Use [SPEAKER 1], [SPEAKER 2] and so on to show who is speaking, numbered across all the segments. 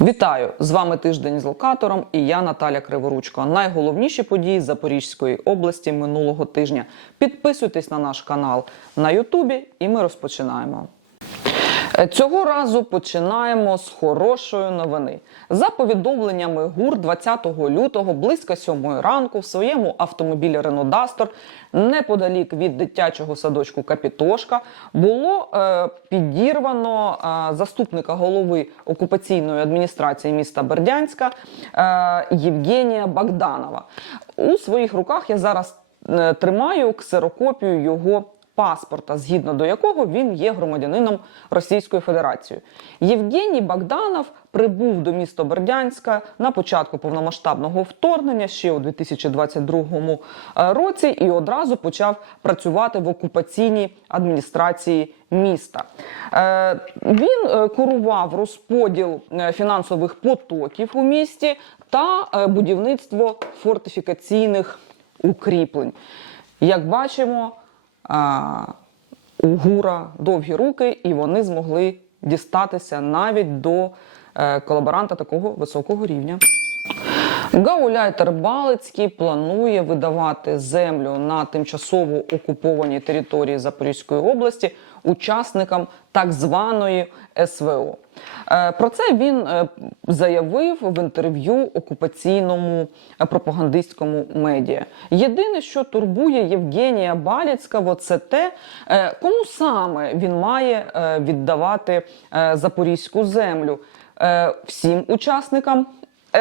[SPEAKER 1] Вітаю! З вами тиждень з локатором і я Наталя Криворучко. Найголовніші події Запорізької області минулого тижня. Підписуйтесь на наш канал на Ютубі, і ми розпочинаємо. Е, Цього разу починаємо з хорошої новини. За повідомленнями ГУР 20 лютого близько 7 ранку в своєму автомобілі Renault Duster неподалік від дитячого садочку Капітошка було е, підірвано е, заступника голови окупаційної адміністрації міста Бердянська е, Євгенія Богданова. У своїх руках я зараз е, тримаю ксерокопію його паспорта, згідно до якого він є громадянином Російської Федерації. Євгеній Богданов прибув до міста Бердянська на початку повномасштабного вторгнення ще у 2022 році і одразу почав працювати в окупаційній адміністрації міста. Е, Він е, курував розподіл е, фінансових потоків у місті та е, будівництво фортифікаційних укріплень. Як бачимо, у гура довгі руки, і вони змогли дістатися навіть до е, колаборанта такого високого рівня. Гауляйтер Балицький планує видавати землю на тимчасово окупованій території Запорізької області учасникам так званої СВО. Е, Про це він е, заявив в інтерв'ю окупаційному е, пропагандистському медіа. Єдине, що турбує Євгенія Баліцького, це те, кому саме він має віддавати запорізьку землю всім учасникам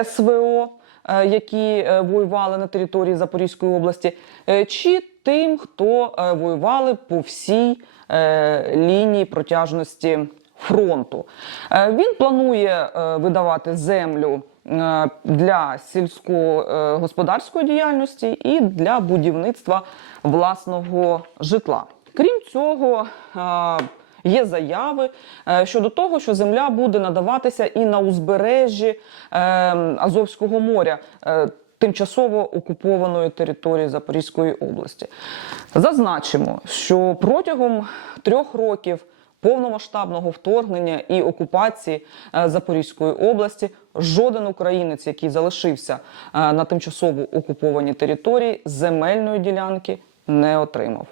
[SPEAKER 1] СВО, які е, воювали на території Запорізької області, е, чи тим, хто е, воювали по всій е, лінії протяжності фронту. Е, Він планує е, видавати землю е, для сільськогосподарської діяльності і для будівництва власного житла. Крім цього, е, Є заяви е, щодо того, що земля буде надаватися і на узбережжі е, Азовського моря. е, Тимчасово окупованої території Запорізької області. Зазначимо, що протягом трьох років повномасштабного вторгнення і окупації е, Запорізької області жоден українець, який залишився на тимчасово окупованій території, земельної ділянки не отримав.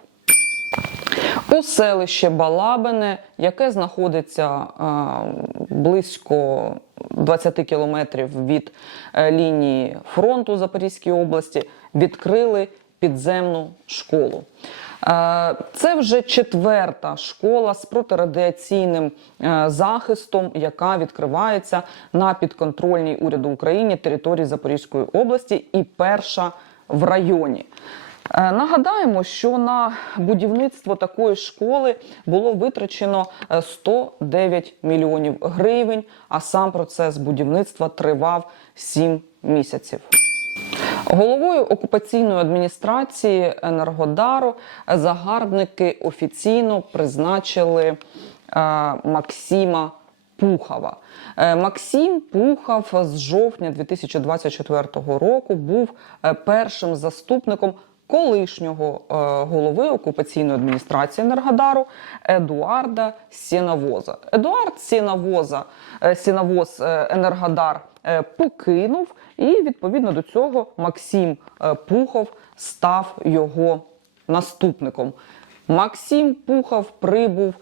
[SPEAKER 1] У селище Балабине, яке знаходиться е, близько 20 кілометрів від е, лінії фронту Запорізької області, відкрили підземну школу. Е, Це вже четверта школа з протирадіаційним захистом, яка відкривається на підконтрольній уряду України території Запорізької області, і перша в районі. Е, Нагадаємо, що на будівництво такої школи було витрачено е, 109 мільйонів гривень, а сам процес будівництва тривав 7 місяців. Головою окупаційної адміністрації Енергодару загарбники офіційно призначили е, Максима Пухова. Е, Максим Пухов з жовтня 2024 року був е, першим заступником колишнього е, голови окупаційної адміністрації Енергодару Едуарда Сіновоза. Едуард Сіновоза, е, Сіновоз е, Енергодар покинув, і відповідно до цього Максим Пухов став його наступником. Максим Пухов прибув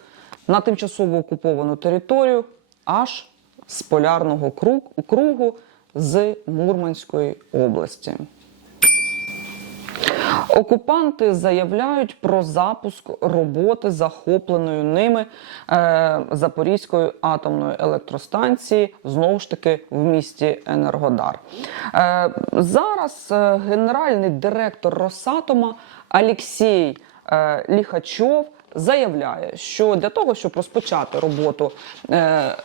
[SPEAKER 1] на тимчасово окуповану територію аж з полярного круг- кругу з Мурманської області. Окупанти заявляють про запуск роботи захопленої ними е, Запорізької атомної електростанції, знову ж таки в місті Енергодар. Е, зараз е, генеральний директор Росатома Олексій е, Ліхачов заявляє, що для того, щоб розпочати роботу е,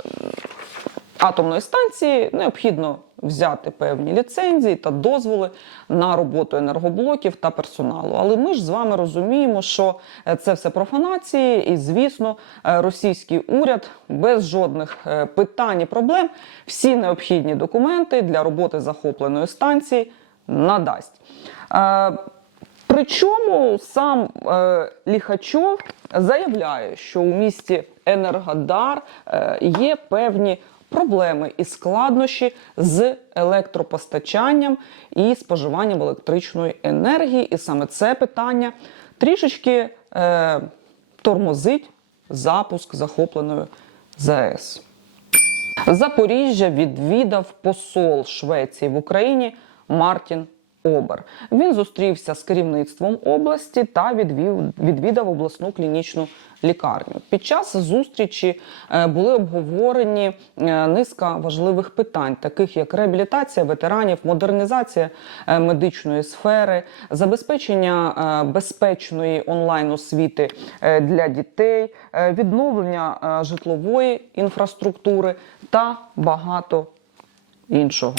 [SPEAKER 1] атомної станції необхідно взяти певні ліцензії та дозволи на роботу енергоблоків та персоналу. Але ми ж з вами розуміємо, що е, це все профанації, і звісно, е, російський уряд без жодних е, питань і проблем всі необхідні документи для роботи захопленої станції надасть. Причому сам е, Ліхачов заявляє, що у місті Енергодар е, є певні проблеми і складнощі з електропостачанням і споживанням електричної енергії. І саме це питання трішечки е, тормозить запуск захопленої ЗАЕС. Запоріжжя відвідав посол Швеції в Україні Мартін Обер. Він зустрівся з керівництвом області та відвів, відвідав обласну клінічну лікарню. Під час зустрічі е, були обговорені е, низка важливих питань, таких як реабілітація ветеранів, модернізація е, медичної сфери, забезпечення безпечної онлайн освіти для дітей, відновлення житлової інфраструктури та багато іншого.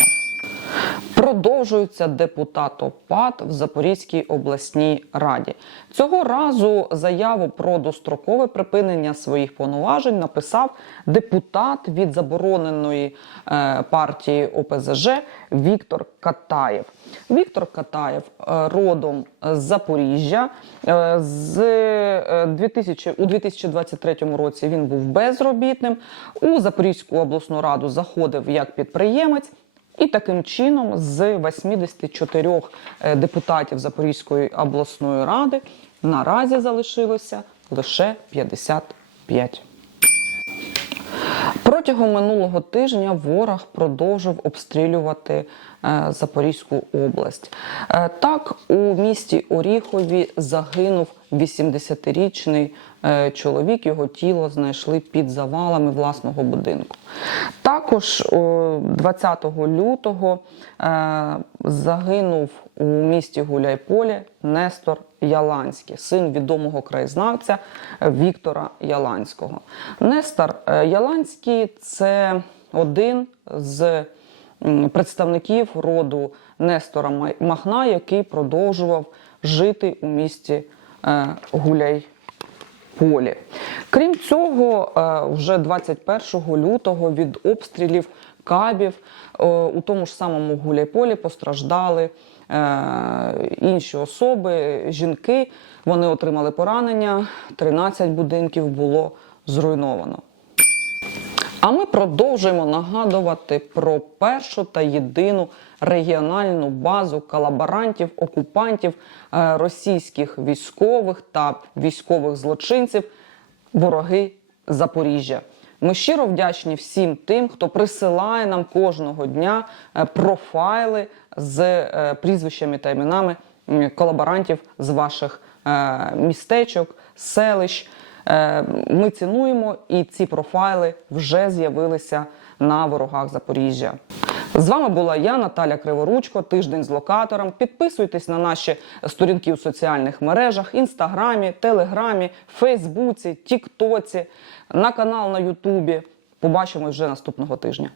[SPEAKER 1] Продовжується депутатопад в Запорізькій обласній раді. Цього разу заяву про дострокове припинення своїх повноважень написав депутат від забороненої е, партії ОПЗЖ Віктор Катаєв. Віктор Катаєв е, родом з Запоріжжя. Е, з е, 2000, у 2023 році він був безробітним. У Запорізьку обласну раду заходив як підприємець. І таким чином з 84 е, депутатів Запорізької обласної ради наразі залишилося лише 55. Протягом минулого тижня ворог продовжив обстрілювати е, Запорізьку область. Е, так, у місті Оріхові загинув 80-річний е, чоловік. Його тіло знайшли під завалами власного будинку. Також 20 лютого загинув у місті Гуляйполі Нестор Яланський, син відомого краєзнавця Віктора Яланського. Нестор е, Яланський це один з представників роду Нестора Махна, який продовжував жити у місті е, Гуляйполі. Полі. Крім цього, е, вже 21 лютого від обстрілів кабів у тому ж самому Гуляйполі постраждали інші особи, жінки. Вони отримали поранення. 13 будинків було зруйновано. А ми продовжуємо нагадувати про першу та єдину регіональну базу колаборантів, окупантів, е, російських військових та військових злочинців, вороги Запоріжжя. Ми щиро вдячні всім тим, хто присилає нам кожного дня е, профайли з е, прізвищами та іменами колаборантів з ваших е, містечок, селищ. Ми цінуємо, і ці профайли вже з'явилися на ворогах Запоріжжя. З вами була я, Наталя Криворучко, тиждень з локатором. Підписуйтесь на наші сторінки у соціальних мережах: інстаграмі, телеграмі, Фейсбуці, Тіктоці, на канал на Ютубі. Побачимось вже наступного тижня.